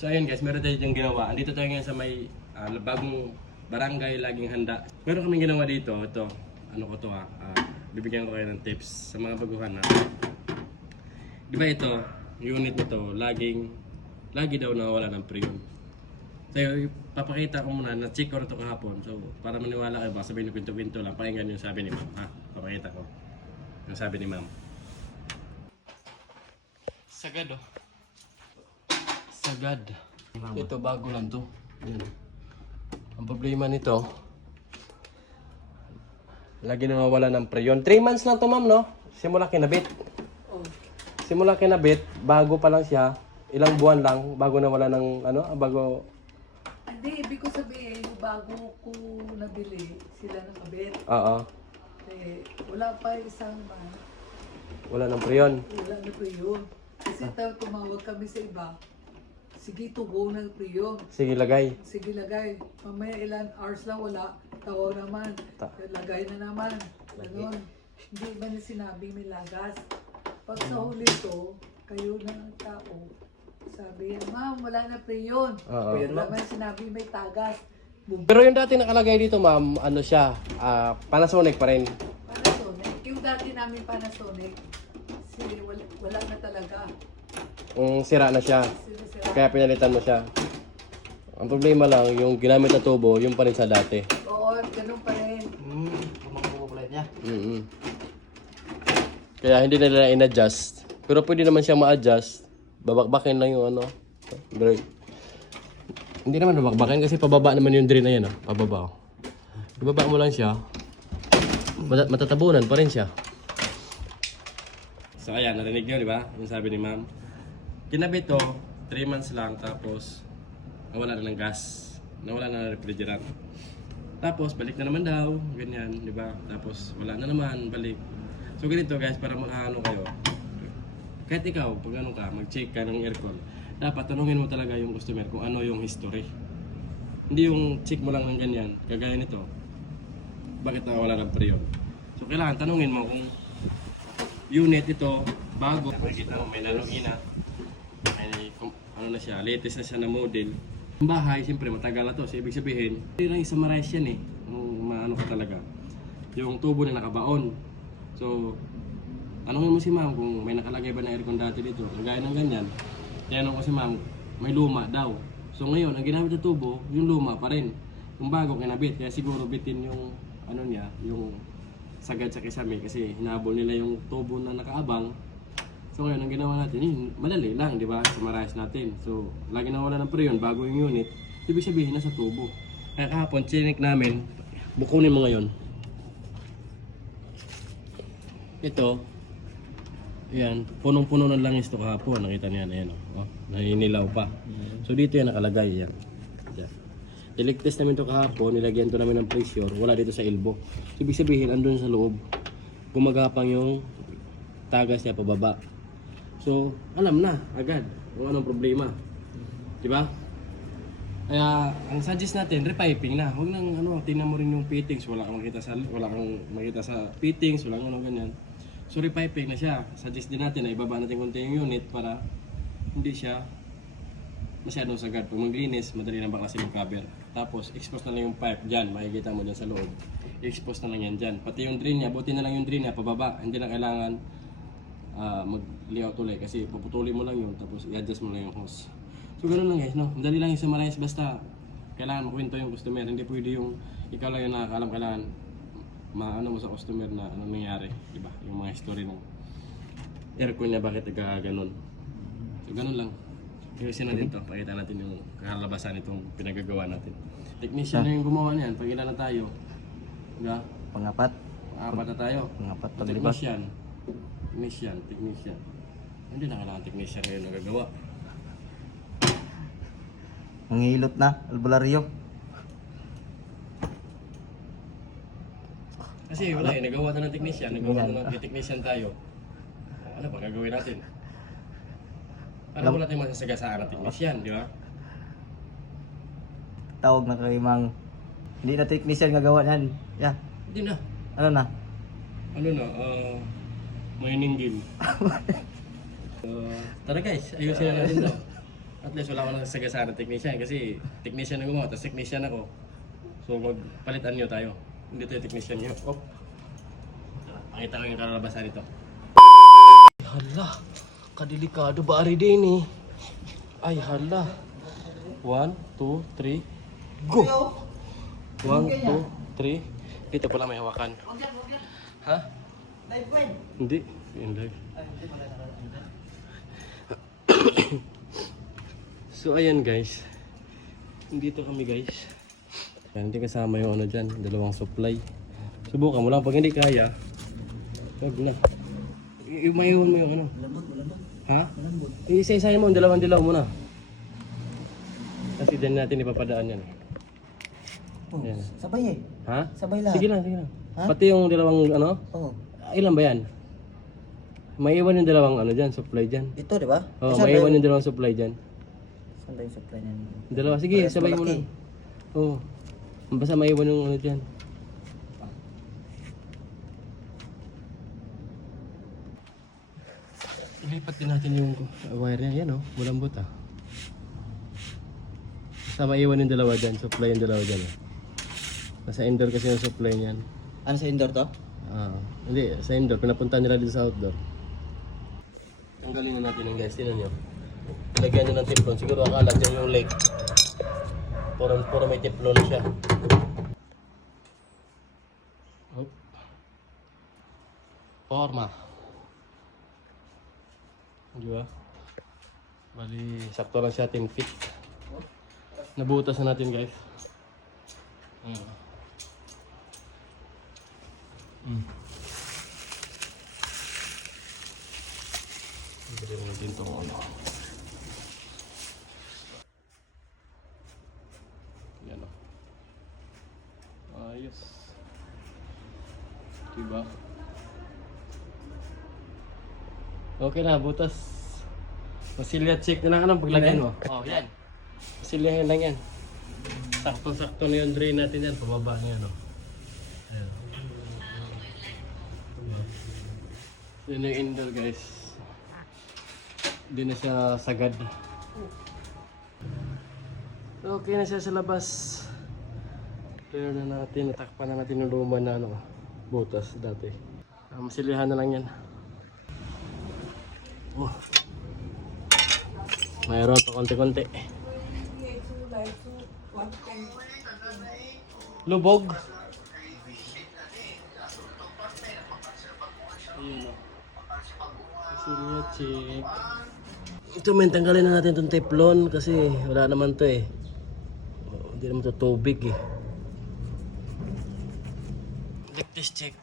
So ayun guys, meron tayo yung ginawa. Andito tayo ngayon sa may bagong barangay, laging handa. Meron kaming ginawa dito. Ito, ano ko to bibigyan ko kayo ng tips sa mga baguhan na. Di ba ito, unit nito, lagi daw nawawala ng pre-on. So papakita ko muna, na-check ko ito kahapon. So para maniwala kayo, baka sabihin ni kwento-kwento lang, pakinggan yung sabi ni ma'am. Papakita ko yung sabi ni ma'am. Sagad oh. Sagad. Ito bago lang to. Yan. Ang problema nito, lagi nawawala ng pre-on. 3 months lang to ma'am, no? Simula kinabit. Simula kinabit, bago pa lang siya, ilang buwan lang, bago nawala ng, bago... Hindi, ibig ko sabihin, bago ko nabili, sila nakabit. Oo. Eh, wala pa isang Wala ng pre-on. wala na po yun. Kasi tumawag kami sa iba. Sige, tubo na po yun. Sige, lagay. Sige, lagay. Mamaya ilan hours lang wala. Tawag naman. Lagay na naman. Ganon. Hindi ba niya sinabi may lagas? Pag sa huli to, kayo na ang tao. Sabi yan, ma'am, wala na po yun. Oo. Pero naman sinabi may tagas. Pero yung dati nakalagay dito ma'am, ano siya, Panasonic pa rin. Panasonic. Yung dati namin Panasonic, wala na talaga. Sira na siya. Sira. Kaya pinalitan mo siya. Ang problema lang, yung ginamit na tubo, yung pa rin sa dati. Oo, ganun pa rin. Kumakukulit niya. Kaya hindi na nila in-adjust. Pero pwede naman siya ma-adjust. Babakbakin lang yung brake. Hindi naman babakbakin kasi pababa naman yung drain na yan. Pababa. Ibaba mo lang siya. Matatabunan pa rin siya. So ayan, narinig nyo, di ba? Yung sabi ni ma'am. Kinabit to, 3 months lang, tapos nawala na ng gas. Nawala na ng refrigerant. Tapos balik na naman daw, ganyan, di ba? Tapos wala na naman, balik. So ganito guys, para makaano kayo. Kahit ikaw, pag mag-check ka ng aircon, dapat tanungin mo talaga yung customer kung ano yung history. Hindi yung check mo lang ng ganyan, kagaya nito. Bakit nawala ng pre-on? So kailangan tanungin mo kung unit ito, bago. Makikita mo, may nanungina. May, na siya, latest na siya na model. Yung bahay, siyempre matagal na to. So ibig sabihin, hindi lang isumarize yan maano ka talaga. Yung tubo na nakabaon. So, tanungin mo si ma'am kung may nakalagay ba na aircon dati dito. Kagaya ng ganyan. Tinanong ko si ma'am, may luma daw. So ngayon, ang ginamit na tubo, yung luma pa rin. Yung bago kinabit. Kaya siguro bitin yung niya, yung sagad sa kisame kasi hinabol nila yung tubo na nakaabang. So ngayon, ang ginawa natin, yun, madali lang, di ba? Summarize natin. So, lagi na wala ng pre-on, bago yung unit, ibig sabihin nasa tubo. Kaya kahapon, chinik namin, bukunin mo ngayon. Ito, yan, punong-puno ng langis ito kahapon. Nakita niya na yan, naninilaw pa. So dito yan nakalagay, yan. Niligtest namin ito kahapon, nilagyan ito namin ng pressure, wala dito sa elbow. So, ibig sabihin, andun sa loob, gumagapang yung tagas niya pababa. So, alam na agad kung anong problema. Di ba? Kaya, ang suggest natin, repiping na. Huwag nang tingnan mo rin yung fittings. Wala kang makita sa fittings, wala kang ganyan. So, repiping na siya. Suggest din natin na ibaba natin konti yung unit para hindi siya masyadong sagad. Pag maglinis, madali na baklasin yung cover. Tapos, expose na lang yung pipe dyan. Makikita mo dyan sa loob. I-expose na lang yan dyan. Pati yung drain niya, buti na lang yung drain niya pababa. Hindi na kailangan mag-layout ulit kasi puputulin mo lang yun tapos i-adjust mo lang yung hose. So ganoon lang guys, no? Madali lang yung summarize, basta kailangan makwento yung customer. Hindi pwede yung ikaw lang yung nakakalam, kailangan maano mo sa customer na ano nangyari, di ba? Yung mga history ng aircon niya, bakit nagkakaganon. So ganoon lang. Ayusin natin to, pakita natin yung kakalabasan itong pinagagawa natin. Technician na yung gumawa niyan, pag ilan na tayo? Diba? Pangapat. Pangapat na tayo. Pangapat pa Technician. Hindi na kailangan technician ngayon nagagawa. Nangihilot na, albularyo. Kasi wala nagawa na ng technician, technician tayo. Ano ba gagawin natin? Ano natin masasagasaan ng technician, di ba? Tawag na kay Mang. Hindi na technician gagawa yan. Yeah. Hindi na. Ano na? Mining game. Tara guys, ayusin na natin to. At least wala akong nasagasaan na technician kasi technician na gumawa, tapos technician ako. So magpalitan nyo tayo. Hindi tayo technician nyo. Oh. Pakita ko yung kalalabasan nito. Hala, kadelikado ba ari din eh. Ay hala. 1, 2, 3, go! 1, 2, 3. Dito pala may hawakan. Ha? Hindi. In live. So ayan guys. Dito kami guys. Yan, hindi kasama yung ano dyan. Dalawang supply. Subukan mo lang. Pag hindi kaya, wag na. Maiwan mo yung ano. Ha? Isa-isahin mo. Dalawang dilaw muna. Kasi dyan natin ipapadaan yan. Yan. Sabay eh. Ha? Sabay lahat. Sige lang, sige lang. Ha? Pati yung dalawang ano? Oo. Ilan ba yan? Maiwan yung dalawang ano dyan, supply dyan. Ito, di ba? Oo, maiwan yung dalawang supply dyan. Saan tayo supply niyan? Dalawa, sige, Parehas sabay mo malaki. lang. Oo. Basta maiwan yung ano dyan. Ilipat din natin yung wire niya. Yan oh, malambot ah. Basta maiwan yung dalawa dyan, supply yung dalawa dyan eh. Nasa indoor kasi yung supply niyan. Ano sa indoor to? Ah, hindi, sa indoor. Pinapunta nila dito sa outdoor. Tanggalin na natin yung guys. Tinan nyo. Lagyan nyo ng tiplon. Siguro akala dyan yung lake. Puro may tiplon siya. Hop. Forma. Di ba? Bali, sakto lang siya 10 feet. Nabutas na natin guys. Pwede rin natin itong ano. Yan o. Ayos. Diba? Okay na, butas. Masilya check na lang anong paglagyan mo. Oh, yan. Masilyahin lang yan. Sakto-sakto na yung drain natin yan. Pababa niya, no? Ayan. Yun yung indoor, guys. Hindi na siya sagad. Okay na siya sa labas. Clear na natin. Natakpan na natin yung luma na ano, butas dati. Masilyahan na lang yan. Oh. Mayroon pa konti-konti. Lubog. Ayun o. Masilya check. Ito men, tanggalin na natin itong teflon kasi wala naman to eh. Hindi naman to tubig eh. Lectus check.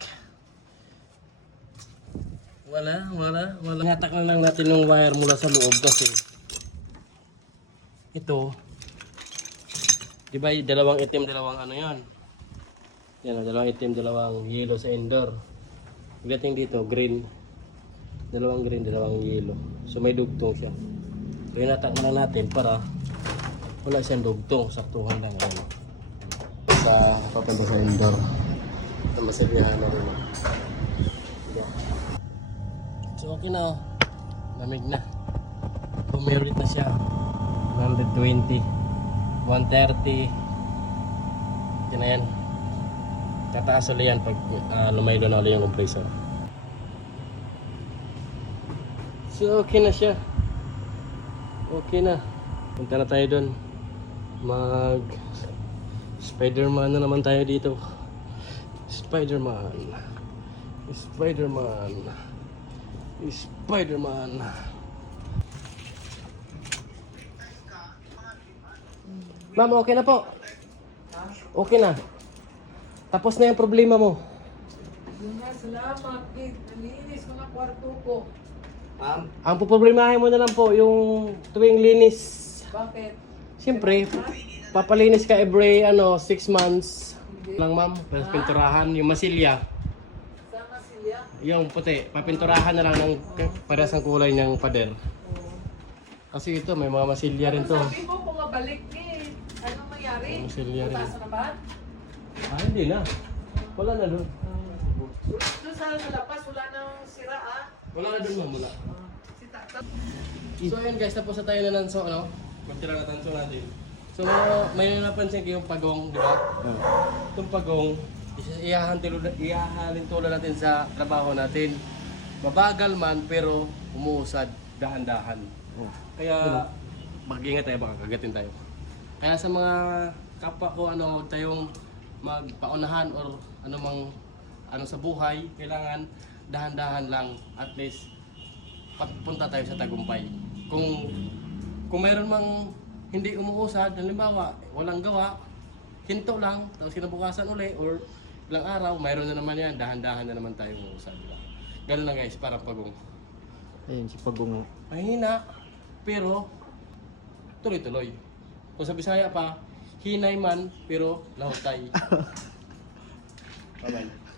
Wala. Hatak lang natin yung wire mula sa loob kasi ito, di ba dalawang itim, dalawang ano yan? Yan, dalawang itim, dalawang yellow sa indoor. Pagdating dito, green. Dalawang green, dalawang yellow. So may dugtong siya. So hinatak na lang natin para wala siyang dugtong, saktuhan lang. Ano. Sa papunta sa indoor. Ito masilyahan na rin. So okay na oh. Lamig na. Pumirit na siya. 120, 130. Yan na yan. Tataas ulit yan pag lumaylo na ulit yung compressor. So okay na siya. Okay na. Punta na tayo doon. Mag Spider-Man na naman tayo dito. Spider-Man. Ma'am, okay na po. Okay na. Tapos na yung problema mo. Yun nga, salamat, Kate. Nalinis ko na kwarto ko. Ma'am? Ang poproblemahin mo na lang po yung tuwing linis. Bakit? Siyempre, papalinis ka every 6 months. Lang ma'am, para pinturahan yung masilya. Sama silya? Yung puti, papinturahan na lang ng parehas ng kulay ng pader. Kasi ito, may mga masilya rin to. Sabi mo, pumabalik ni. Anong nangyari? Ang silya rin. Butasan na ba? Ah, hindi na. Wala na doon. Doon sa lapas, wala nang sira ah. Wala na doon ma'am, wala. Si Tata. So ayun guys, tapos na tayo na ng Kunti lang natanso natin. So, may napansin ko yung pagong, di ba? Itong pagong, ihahalin tulad natin sa trabaho natin. Mabagal man, pero umuusad, dahan-dahan. Kaya, mag-ingat tayo, baka kagatin tayo. Kaya sa mga kapwa ko, huwag tayong magpaunahan or ano sa buhay, kailangan dahan-dahan lang, at least pagpunta tayo sa tagumpay. Kung mayroon mang hindi umuusad, halimbawa, walang gawa, hinto lang, tapos kinabukasan uli, or ilang araw, mayroon na naman yan, dahan-dahan na naman tayo umuusad. Ganun lang guys, parang pagong. Ayun, si Pagong. Mahina, pero tuloy-tuloy. Kung sa Bisaya pa, hinay man, pero lahutay. Bye-bye.